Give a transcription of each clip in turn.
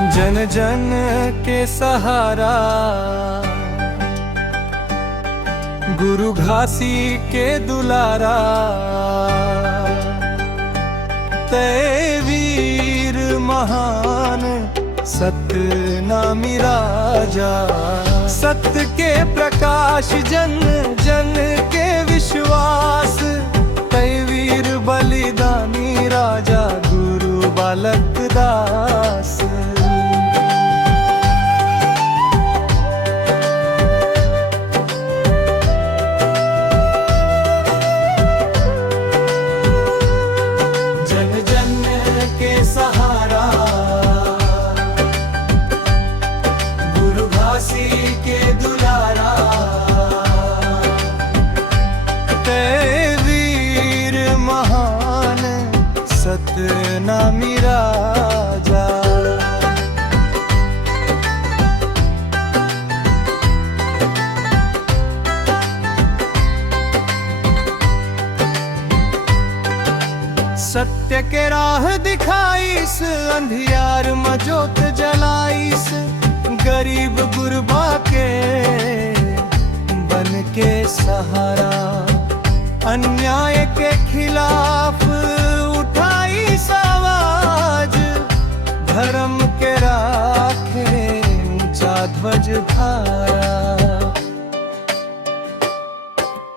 जन जन के सहारा गुरु घासी के दुलारा, तय वीर महान सत्य नामी राजा। सत्य के प्रकाश जन जन के विश्वास, तय वीर बलिदानी राजा गुरु बालक दास। नामी राजा। सत्य के राह दिखाईस, अंधियार में जोत जलाईस। गरीब गुरबा के बन के सहारा, अन्याय के खिलाफ आवाज। धर्म के राखे ऊंचा ध्वज धारा,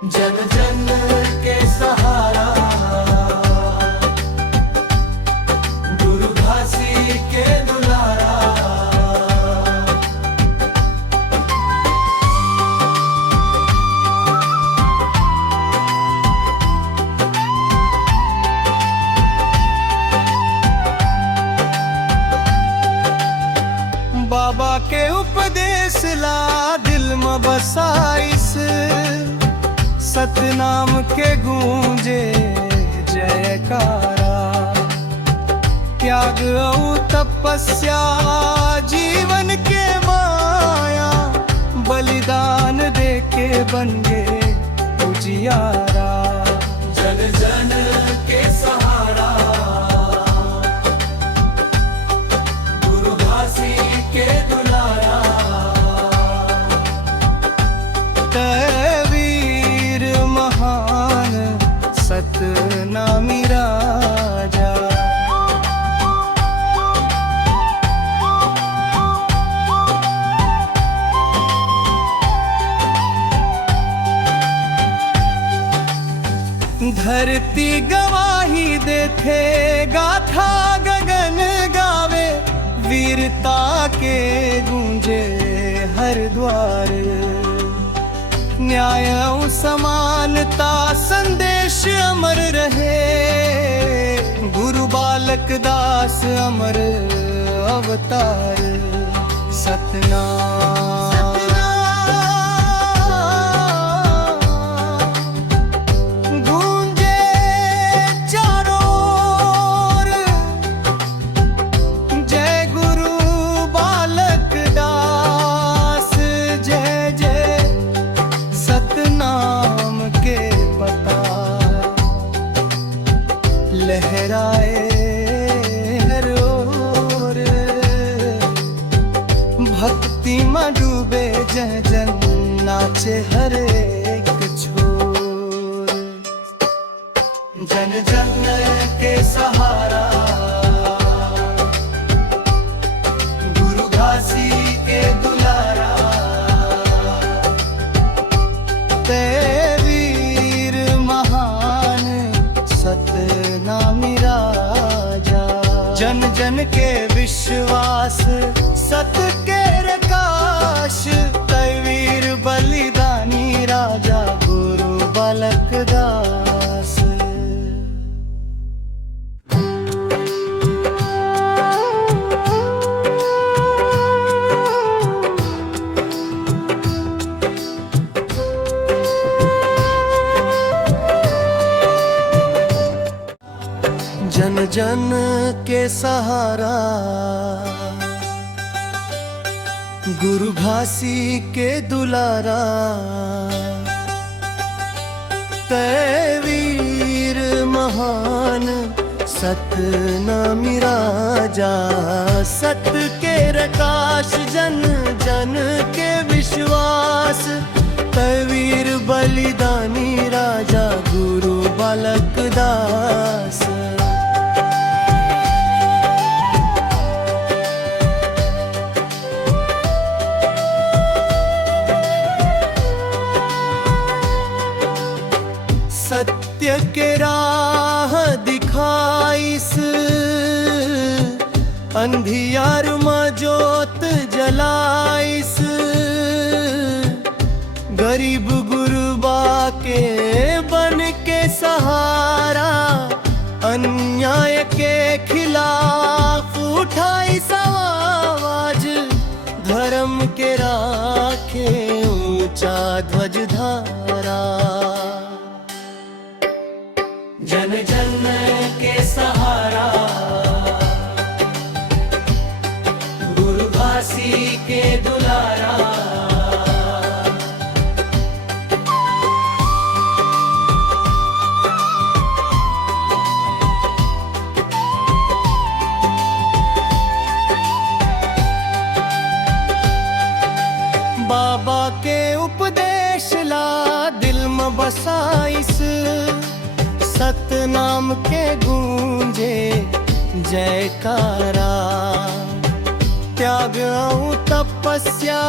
जन जन के सहारा गुरु घासी के दुलारा। बाबा के उपदेश ला दिल में बसाइस। सतनाम के गूंजे जयकारा। त्याग और तपस्या जीवन के माया, बलिदान दे के बन गए उजियारा। जन जन के सहारा के दुलारा, तय वीर महान सत्य नामी राजा। धरती गवाही देथे, गाथा गगन गावे। वीरता के गूंजे हर द्वार, न्याय और समानता संदेश अमर रहे। गुरु बालक दास अमर अवतार, सतनाम लहराए हर ओर। भक्ति में डूबे जन जन, नाचे हर एक छोर। जन जन के सहारा गुरु घासी के दुलारा, तय वीर महान सत्य नामी राजा। जन जन के विश्वास, सत्य के प्रकाश। तय वीर बलिदानी राजा गुरु बालक दास। जन जन के सहारा गुरु घासी के दुलारा, तय वीर महान सतनामी राजा। राजा सत्य के प्रकाश जन जन के विश्वास तवीर बलिदानी राजा गुरु बालक दास सत्य के राह दिखाइस अंधियार में जोत जलाइस गरीब गुरबा के बन के सहारा अन्याय के खिलाफ उठाइस आवाज धर्म के राखे ऊंचा ध्वज धारा जन जन के सहारा गुरु घासी के दुलारा बाबा के उपदेश ला दिल में बसाइस सतनाम के गूंजे जयकारा त्याग और तपस्या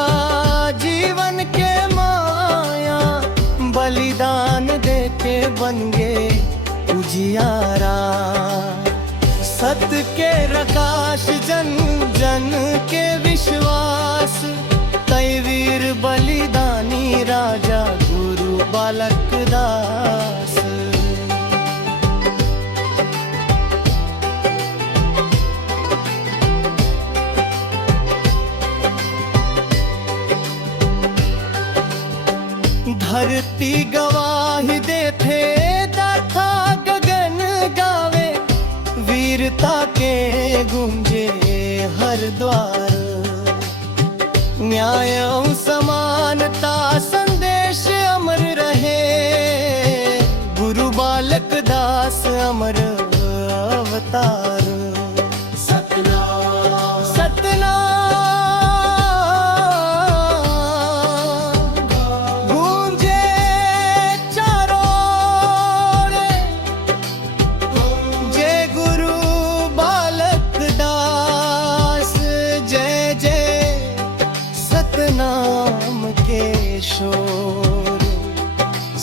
जीवन के माया बलिदान दे के बन गए उजियारा सत्य के प्रकाश जन जन के विश्वास तैवीर बलिदानी राजा गुरु बालक दास धरती गवाही देते दाता गगन गावे वीरता के गूंजे हर द्वार न्याय और समानता संदेश अमर रहे गुरु बालक दास अमर अवतार सतनाम सतनाम सतनाम के शोर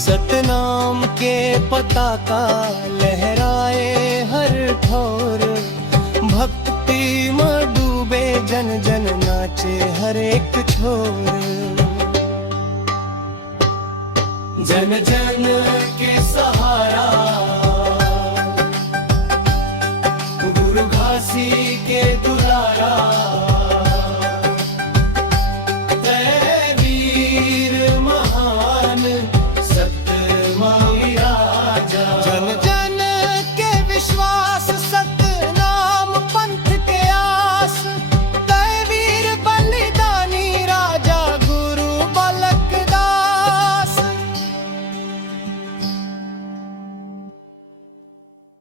सतनाम के पताका लहराए हर ठोर भक्ति में डूबे जन जन नाचे हर एक छोर जन जन के सहारा गुरु घासी के दुलारा